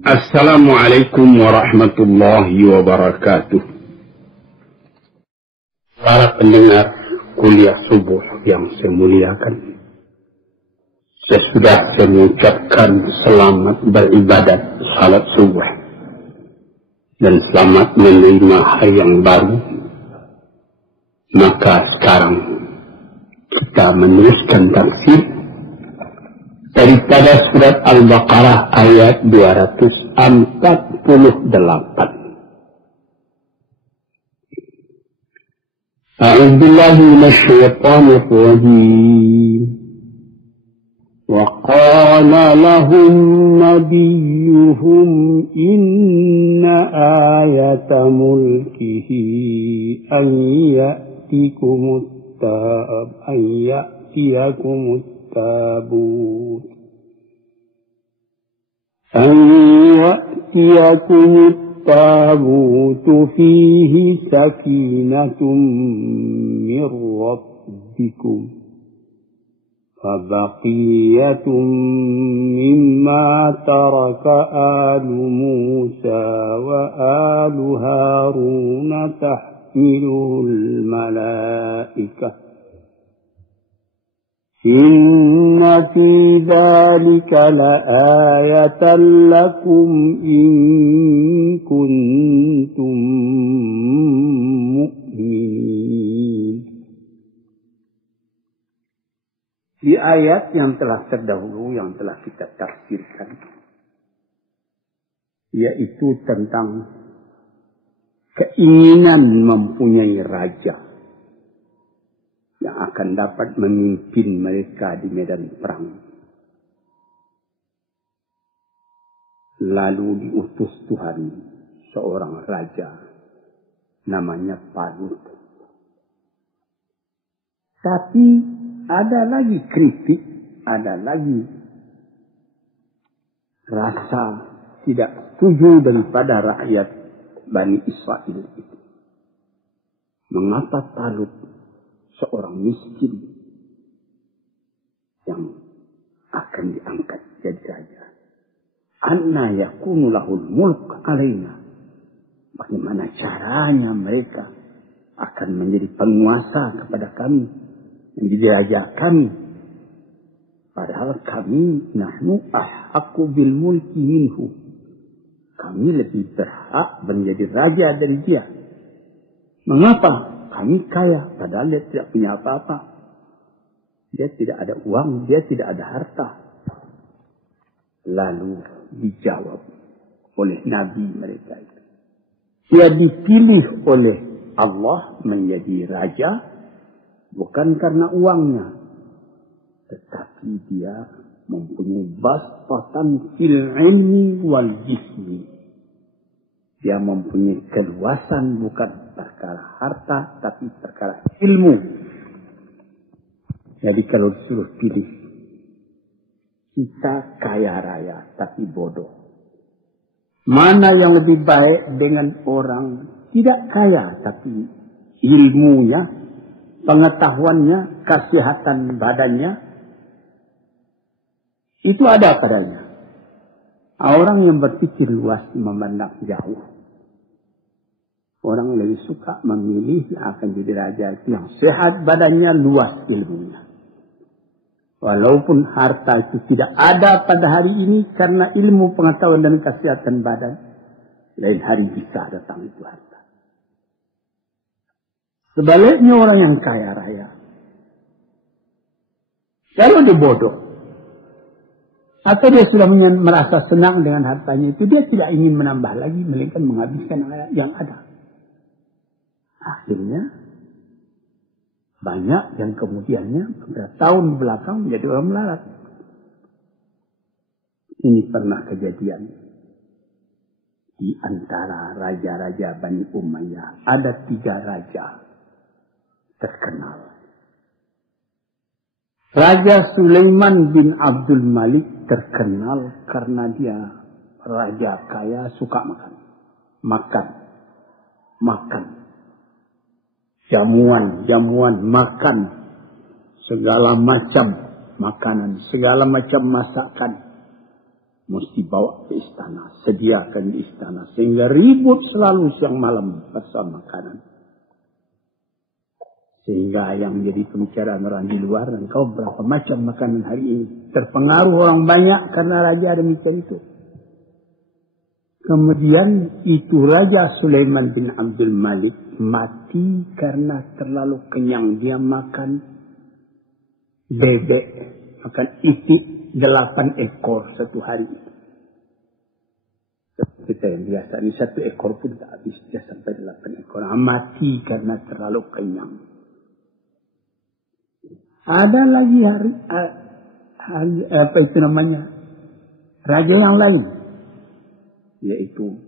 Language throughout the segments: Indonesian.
Assalamualaikum warahmatullahi wabarakatuh. Para pendengar kuliah subuh yang saya muliakan, sesudah saya mengucapkan selamat beribadat salat subuh dan selamat menerima hari yang baru, maka sekarang kita meneruskan tafsir daripada surat Al-Baqarah ayat 248. A'udzubillahi minasyaitonir rajim. Wa qala lahum nabiyyuhum inna ayata mulkihi an ya'tiyakumut التابوت أن يأتيكم التابوت فيه سكينة من ربكم وبقية مما ترك آل موسى وآل هارون تحمله الملائكة إن في ذلك لآية لكم إن كنتم مؤمنين. Di ayat yang telah terdahulu yang telah kita tafsirkan, yaitu tentang keinginan mempunyai raja yang akan dapat memimpin mereka di medan perang. Lalu diutus Tuhan seorang raja namanya Talut. Tapi ada lagi kritik, ada lagi rasa tidak setuju daripada rakyat Bani Israel itu. Mengapa Talut, seorang miskin yang akan diangkat jadi raja? Anna yakunu lahul mulk alaina. Bagaimana caranya mereka akan menjadi penguasa kepada kami, menjadi raja kami? Padahal kami nahnu ahqqu bil mulki minhu. Kami lebih berhak menjadi raja dari dia. Mengapa? Kami kaya, padahal dia tidak punya apa-apa. Dia tidak ada uang, dia tidak ada harta. Lalu dijawab oleh Nabi mereka itu. Dia dipilih oleh Allah menjadi raja, bukan karena uangnya. Tetapi dia mempunyai bastatan fil ilmi wal jismi. Dia mempunyai keluasan bukan perkara harta, tapi perkara ilmu. Jadi kalau disuruh pilih, kita kaya raya tapi bodoh. Mana yang lebih baik dengan orang tidak kaya tapi ilmunya, pengetahuannya, kesehatan badannya, itu ada padanya. Orang yang berpikir luas memandang jauh, orang lebih suka memilih yang akan jadi raja itu yang sehat badannya, luas ilmunya. Walaupun harta itu tidak ada pada hari ini karena ilmu, pengetahuan dan kesehatan badan, lain hari bisa datang itu harta. Sebaliknya orang yang kaya raya, kalau dia bodoh, atau dia sudah merasa senang dengan hartanya itu, dia tidak ingin menambah lagi, melainkan menghabiskan yang ada. Akhirnya banyak yang kemudiannya beberapa tahun belakang menjadi orang melarat. Ini pernah kejadian di antara raja-raja Bani Umayyah. Ada 3 raja terkenal. Raja Sulaiman bin Abdul Malik terkenal karena dia raja kaya, suka makan. Jamuan, makan. Segala macam makanan, segala macam masakan. Mesti bawa ke istana, sediakan di istana. Sehingga ribut selalu siang malam pasal makanan. Sehingga yang jadi pembicaraan orang di luar, engkau berapa macam makanan hari ini. Terpengaruh orang banyak karena raja demikian itu. Kemudian itu Raja Sulaiman bin Abdul Malik mati karena terlalu kenyang. Dia makan bebek, makan itik 8 ekor satu hari. Kita yang biasa ini 1 ekor pun tak habis, dia sampai 8 ekor. Mati karena terlalu kenyang. Ada lagi raja yang lain, yaitu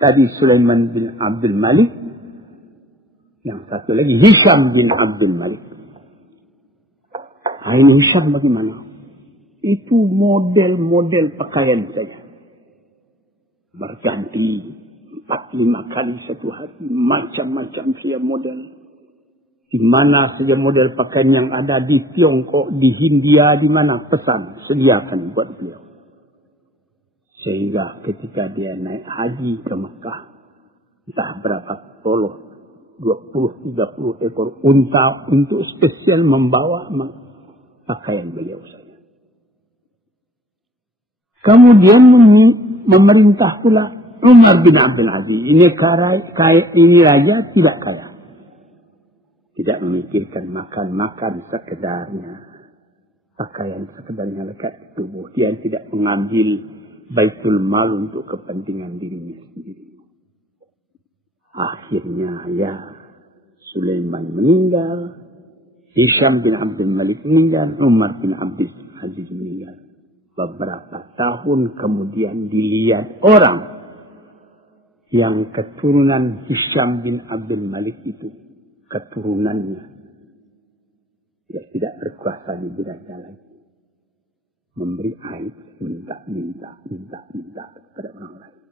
tadi Sulaiman bin Abdul Malik, yang satu lagi Hisham bin Abdul Malik. Ini Hisham bagaimana? Itu model-model pakaian saja, berganti 4-5 kali satu hari, macam-macam dia model. Di mana saja model pakaian yang ada di Tiongkok, di Hindia, di mana pesan, sediakan buat beliau. Sehingga ketika dia naik haji ke Mekah, entah berapa puluh, 20-30 ekor unta untuk spesial membawa pakaian beliau saja. Kemudian memerintah pula Umar bin Abdul Aziz. Ini raja tidak kaya. Tidak memikirkan makan sekedarnya. Pakaian sekedarnya lekat di tubuh. Dia tidak mengambil baitul mal untuk kepentingan dirinya sendiri. Akhirnya Sulaiman meninggal. Hisham bin Abdul Malik meninggal. Umar bin Abdul Aziz meninggal. Beberapa tahun kemudian dilihat orang yang keturunan Hisham bin Abdul Malik itu. Keturunannya tidak berkuasa di raja lagi, memberi aib, minta kepada orang lain.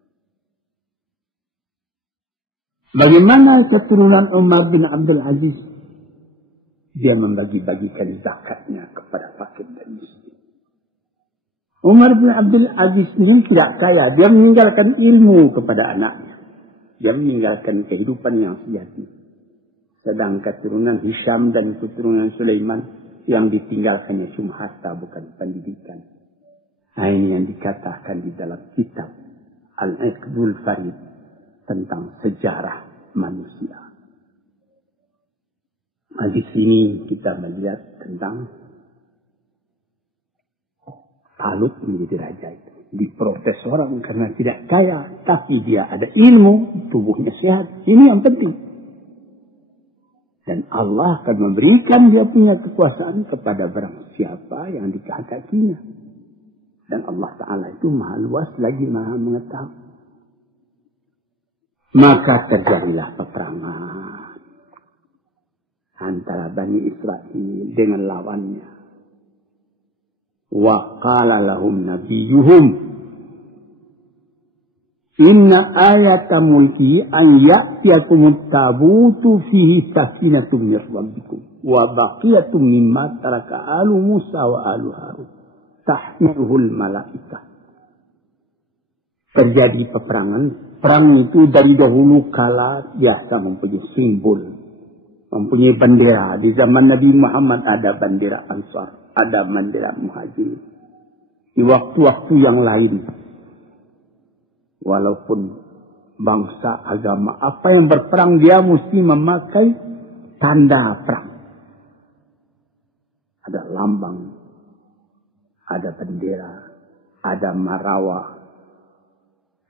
Bagaimana keturunan Umar bin Abdul Aziz? Dia membagi-bagikan zakatnya kepada fakir dan miskin. Umar bin Abdul Aziz ini tidak kaya, dia meninggalkan ilmu kepada anaknya, dia meninggalkan kehidupan yang sejati. Sedang keturunan Hisham dan keturunan Sulaiman yang ditinggalkannya cuma harta, bukan pendidikan. Nah, ini yang dikatakan di dalam kitab Al-Iqdul Farid tentang sejarah manusia. Nah, di sini kita melihat tentang Talut menjadi raja itu. Diprotes orang karena tidak kaya, tapi dia ada ilmu, tubuhnya sehat. Ini yang penting. Dan Allah akan memberikan dia punya kekuasaan kepada barang siapa yang dikehendakinya. Dan Allah Ta'ala itu maha luas lagi maha mengetahui. Maka terjadilah peperangan antara Bani Israel dengan lawannya. Wa qala lahum nabiyuhum inna ayata mulki an ya'tiyakumut tabutu fihi sakinatun min rabbikum wa baqiyatun mimma taraka alu Musa wa alu Harun tahmiluhul malaikah. Terjadi peperangan. Perang itu dari dahulu kala biasa mempunyai simbol, mempunyai bendera. Di zaman Nabi Muhammad ada bendera Ansar, ada bendera Muhajir. Di waktu-waktu yang lain, walaupun bangsa, agama, apa yang berperang dia mesti memakai tanda perang. Ada lambang, ada bendera, ada marawa,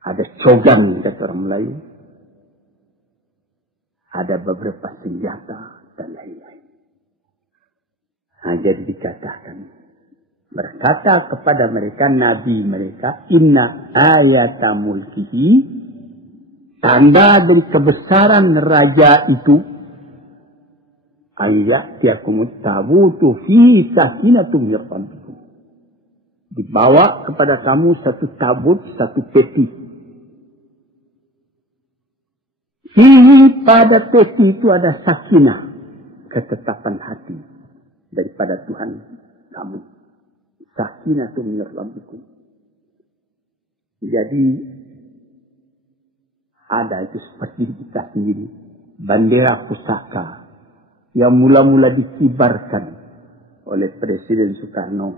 ada cogan kata orang Melayu, ada beberapa senjata dan lain-lain. Nah, jadi dikatakan, berkata kepada mereka, nabi mereka, inna ayata mulkihi, tanda dari kebesaran raja itu Ayyatiyakumut tabutu fi sakinatum min rabbikum. Dibawa kepada kamu satu tabut, satu peti. Pada peti itu ada sakinah, ketetapan hati daripada Tuhan kamu. Sakinatum min rabbikum. Jadi ada itu seperti kita sendiri, bendera pusaka yang mula-mula dikibarkan oleh Presiden Soekarno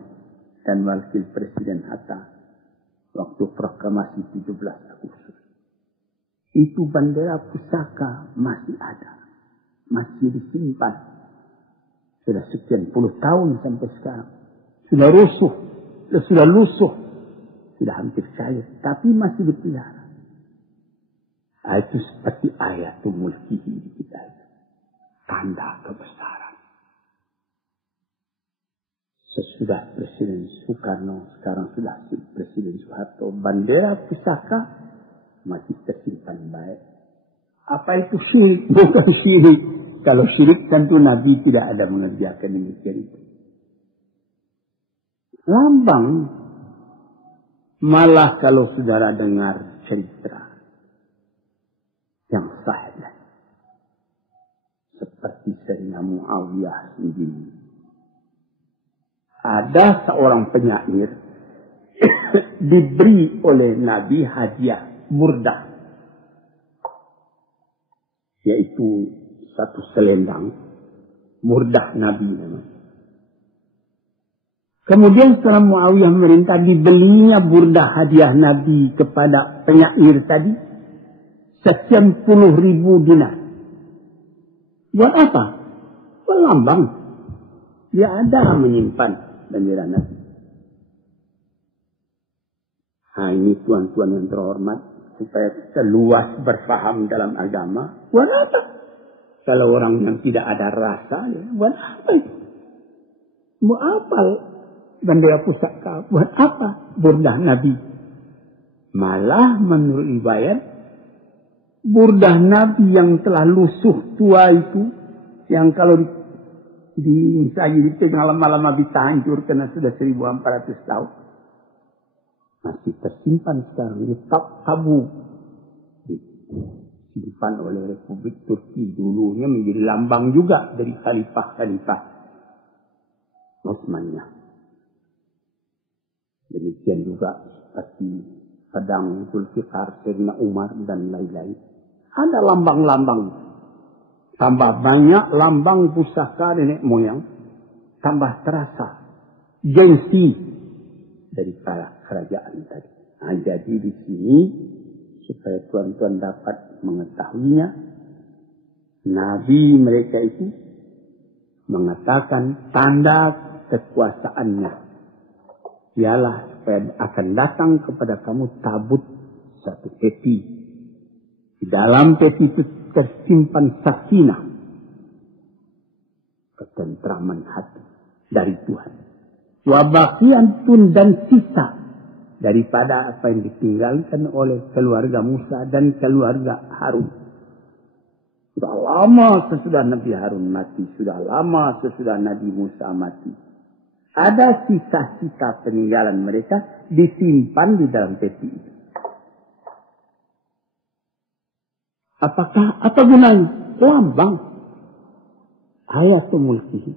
dan Wakil Presiden Hatta waktu proklamasi 17 Agustus. Itu bendera pusaka masih ada, masih disimpan. Sudah sekian puluh tahun sampai sekarang. Sudah lusuh, sudah hampir cair, tapi masih dipelihara. Itu seperti ayatul mulki kita itu. Tanda kebesaran. Sesudah Presiden Soekarno, sekarang sudah Presiden Soeharto, bendera pusaka masih tersimpan baik. Apa itu syirik? Bukan syirik. Kalau syirik tentu Nabi tidak ada mengerjakan demikian itu. Lambang, malah kalau saudara dengar cerita yang sahih seperti Sayyidina Muawiyah sendiri. Ada seorang penyair diberi oleh Nabi hadiah burdah, yaitu satu selendang burdah Nabi namanya. Kemudian setelah Muawiyah merintah dibelinya burdah hadiah Nabi kepada penyair tadi sekian puluh ribu dinar. Buat apa? Buat lambang. Dia ada menyimpan bendera Nabi. Ini tuan-tuan yang terhormat, supaya kita luas berfaham dalam agama. Buat apa? Kalau orang yang tidak ada rasa, ya, buat apa itu? Buat apa bendera pusaka? Buat apa burdah Nabi? Malah menurut riwayat, burdah Nabi yang telah lusuh tua itu, yang kalau misalnya di tengah lama-lama bisa hancur karena sudah 1400 tahun, masih tersimpan sekarang di tabu, disimpan oleh Republik Turki. Dulunya menjadi lambang juga dari khalifah-khalifah Utsmaniyah. Demikian juga seperti Padang Zulfikar, Sayyidina Umar dan lain-lain. Ada lambang-lambang. Tambah banyak lambang pusaka nenek moyang, tambah terasa gengsi dari para kerajaan tadi. Nah, jadi di sini supaya tuan-tuan dapat mengetahuinya, Nabi mereka itu mengatakan tanda kekuasaannya ialah supaya akan datang kepada kamu tabut satu peti. Di dalam peti itu tersimpan sakinah, ketentraman hati dari Tuhan. Wabakiyantun dan sisa daripada apa yang ditinggalkan oleh keluarga Musa dan keluarga Harun. Sudah lama sesudah Nabi Harun mati, sudah lama sesudah Nabi Musa mati. Ada sisa-sisa peninggalan mereka disimpan di dalam peti itu. Apa gunanya? Lambang. Ayatul mulkihi.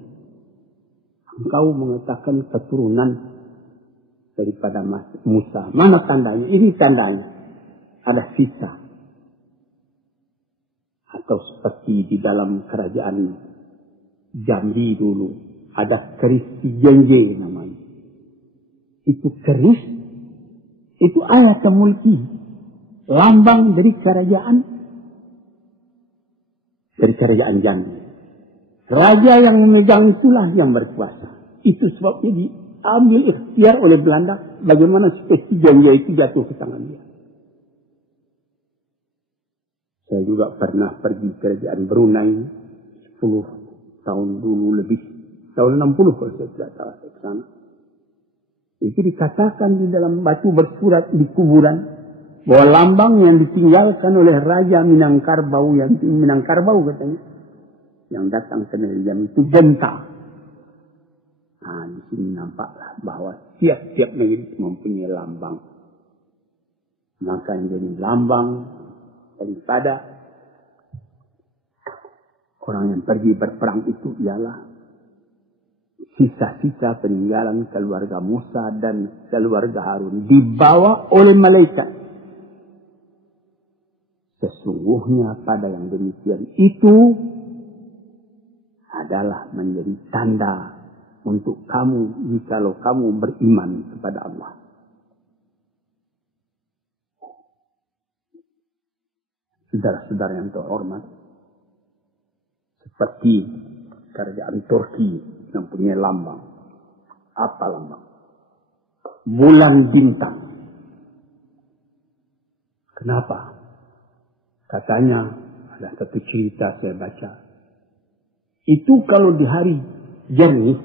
Engkau mengatakan keturunan daripada Musa. Mana tandanya? Ini tandanya. Ada sisa. Atau seperti di dalam kerajaan Jambi dulu. Ada keris Cijenje namanya. Itu keris. Itu ayatul mulkihi. Lambang dari kerajaan Jambi. Raja yang memegang itulah yang berkuasa. Itu sebabnya diambil ikhtiar oleh Belanda bagaimana spesies Janja itu jatuh ke tangan dia. Saya juga pernah pergi ke kerajaan Brunei 10 tahun dulu lebih. Tahun 60 kalau saya tidak salah ke sana. Itu dikatakan di dalam batu bersurat di kuburan bahwa lambang yang ditinggalkan oleh Raja Minangkabau katanya yang datang ke negeri Yaman itu gentar. Nah, di sini nampaklah bahwa tiap-tiap negeri mempunyai lambang. Maka yang jadi lambang daripada orang yang pergi berperang itu ialah sisa-sisa peninggalan keluarga Musa dan keluarga Harun dibawa oleh malaikat. Sesungguhnya pada yang demikian itu adalah menjadi tanda untuk kamu jikalau kamu beriman kepada Allah. Saudara-saudara yang terhormat, seperti kerajaan Turki yang punya lambang. Apa lambang? Bulan bintang. Kenapa? Katanya ada satu cerita saya baca. Itu kalau di hari jernih,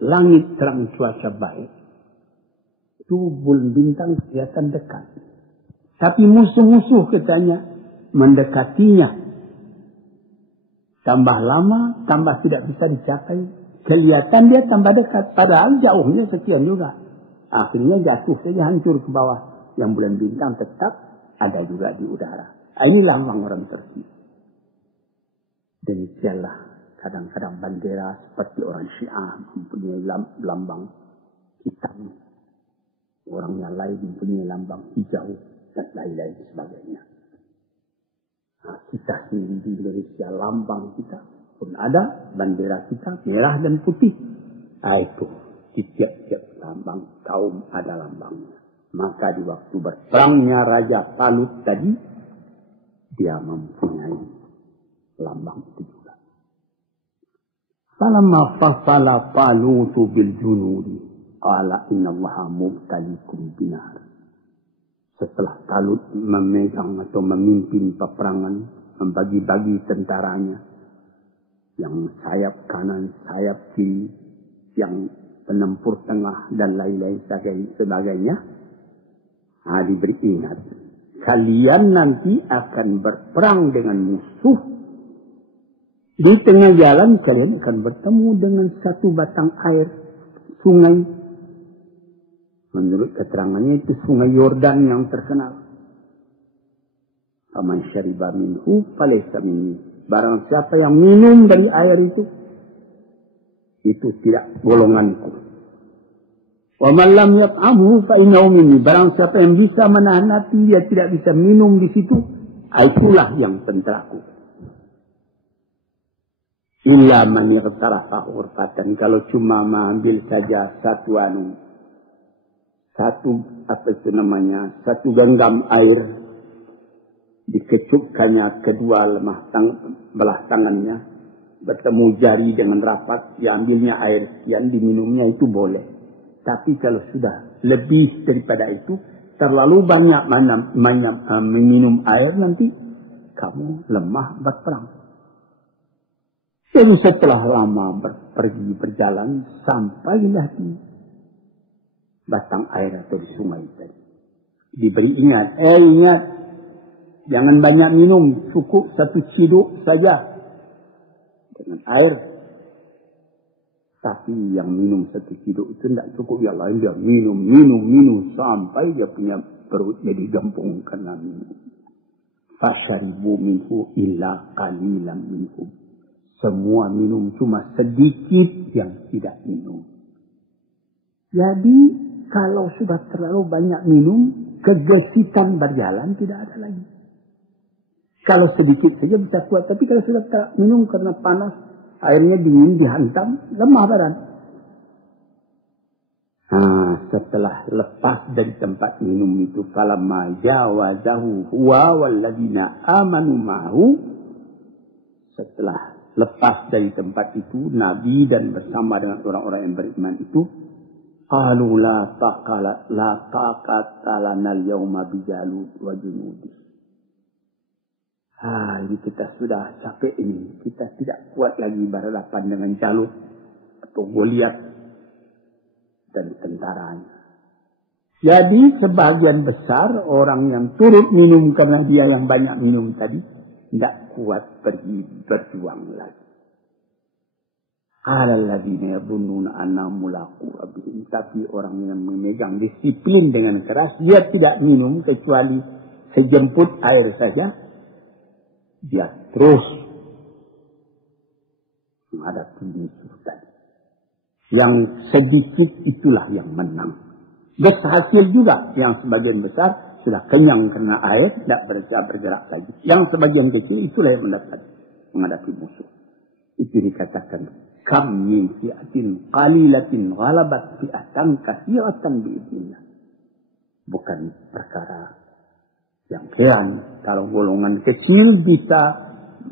langit terang cuaca baik, itu bulan bintang kelihatan dekat. Tapi musuh-musuh katanya mendekatinya. Tambah lama, tambah tidak bisa dicapai. Kelihatan dia tambah dekat. Padahal jauhnya sekian juga. Akhirnya jatuh saja, hancur ke bawah. Yang bulan bintang tetap ada juga di udara. Ini lambang orang Turki. Demikianlah kadang-kadang bendera seperti orang Syiah mempunyai lambang hitam. Orang yang lain mempunyai lambang hijau dan lain-lain sebagainya. Nah, kita sendiri di Indonesia lambang kita pun ada, bendera kita merah dan putih. Nah, itu di tiap-tiap lambang kaum ada lambangnya. Maka di waktu berperangnya Raja Talut tadi, dia mempunyai lambang itu juga. Falamma fasala Talutu bil junudi qala innallaha mubtalikum binar. Setelah Talut memegang atau memimpin peperangan, membagi-bagi tentaranya, yang sayap kanan, sayap kiri, yang penempur tengah dan lain-lain sebagainya, diberi ingat, kalian nanti akan berperang dengan musuh. Di tengah jalan kalian akan bertemu dengan satu batang air, sungai. Menurut keterangannya itu sungai Yordan yang terkenal. Faman syariba minhu falaysa minni. Barang siapa yang minum dari air itu tidak golonganku. Wa man lam yat'amhu fa innahu minni. Barang siapa yang bisa menahan hati, dia tidak bisa minum di situ, itulah yang tenteraku. Illa man yaqtarafa urfatan. Kalau cuma mengambil saja satu genggam air, dikecupkannya kedua belah tangannya, bertemu jari dengan rapat, diambilnya air sekian, diminumnya itu boleh. Tapi kalau sudah lebih daripada itu, terlalu banyak minum air, nanti kamu lemah berperang. Jadi setelah lama pergi berjalan, sampailah di batang air atau di sungai tadi. Diberi ingat, ingat, jangan banyak minum, cukup satu ciduk saja dengan air. Tapi yang minum satu ciduk itu tidak cukup, yang lain dia minum sampai dia punya perut jadi gempung karena minum. Fasyaribu minhu illa qalilan minhum. Semua minum, cuma sedikit yang tidak minum. Jadi kalau sudah terlalu banyak minum, kegesitan berjalan tidak ada lagi. Kalau sedikit saja bisa kuat, tapi kalau sudah tak minum karena panas, airnya dingin, dihantam, lemah badan. Setelah lepas dari tempat minum itu, falamma jawazahu huwa walladzina amanu ma'hu. Setelah lepas dari tempat itu, Nabi dan bersama dengan orang-orang yang beriman itu, qalu la taqata lana al-yawma bijalut wa junudi. Ini kita sudah capek ini. Kita tidak kuat lagi berhadapan dengan Jalut atau Goliat dan tentaranya. Jadi sebagian besar orang yang turut minum karena dia yang banyak minum tadi tidak kuat pergi berjuang lagi. Alladzina yadunnuna annahum mulaqu rabbihim. Tapi orang yang memegang disiplin dengan keras, dia tidak minum kecuali sejemput air saja. Dia terus menghadapi musuh tadi. Yang sedikit itulah yang menang. Berhasil juga yang sebagian besar sudah kenyang karena air, tidak bisa bergerak lagi. Yang sebagian kecil itulah yang menghadapi musuh. Itu dikatakan kam min fi'atin qalilatin ghalabat fi'atan katsiratan bi'idznillah. Bukan perkara yang heran kalau golongan kecil bisa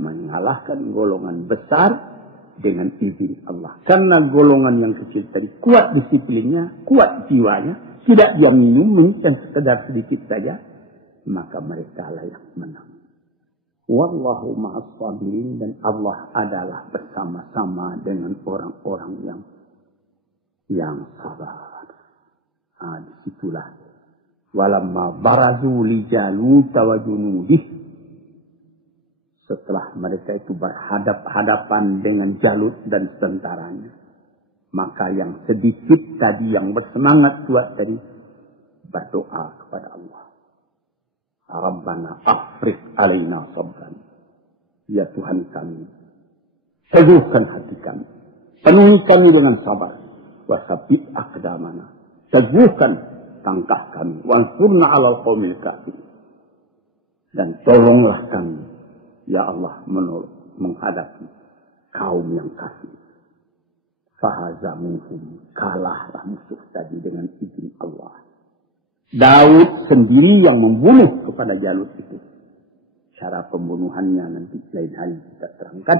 mengalahkan golongan besar dengan izin Allah. Karena golongan yang kecil tadi kuat disiplinnya, kuat jiwanya, tidak dia minum yang sekedar sedikit saja, maka mereka lah yang menang. Wallahu ma'as sabirin, dan Allah adalah bersama-sama dengan orang-orang yang sabar. Disitulah walamma barazu li Jalut wa junudih, setelah mereka itu berhadap-hadapan dengan Jalut dan tentaranya, maka yang sedikit tadi yang bersemangat kuat tadi berdoa kepada Allah. Rabbana afriq alaina sabran. Ya Tuhan kami, teguhkan hati kami, penuhi kami dengan sabar. Wasabbit aqdamana, teguhkan langkah kami. Wansurna 'alal qaumil kafirin, dan tolonglah kami ya Allah menghadapi kaum yang kafir. Fahazamuhum, kalahlah musuh tadi dengan izin Allah. Daud sendiri yang membunuh kepada Jalut itu. Cara pembunuhannya nanti lain hari kita terangkan.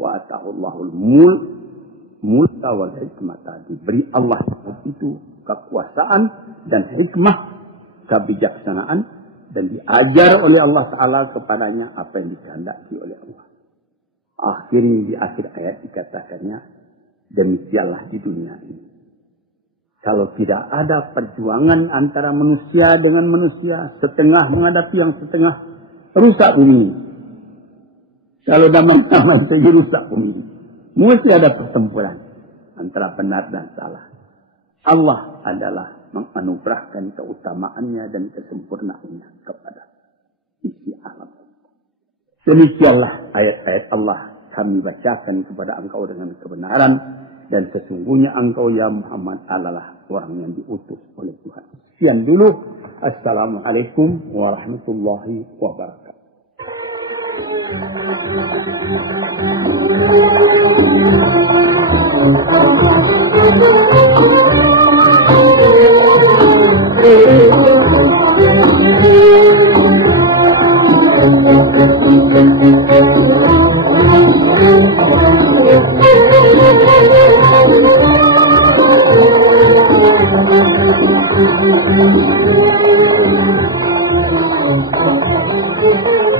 Wa ata'ullahul mulka wal hikmata. Diberi Allah itu kekuasaan dan hikmah, kebijaksanaan, dan diajar oleh Allah Ta'ala kepadanya apa yang dikehendaki oleh Allah. Akhirnya di akhir ayat dikatakannya, demikianlah di dunia ini. Kalau tidak ada perjuangan antara manusia dengan manusia, setengah menghadapi yang setengah, rusak bumi. Kalau damai-damai saja rusak bumi. Mesti ada pertempuran antara benar dan salah. Allah adalah menganugerahkan keutamaannya dan kesempurnaannya kepada isi alam. Demikianlah ayat-ayat Allah kami bacakan kepada engkau dengan kebenaran. Dan sesungguhnya engkau ya Muhammad adalah orang yang diutus oleh Tuhan. Sekian dulu. Assalamualaikum warahmatullahi wabarakatuh. Thank you.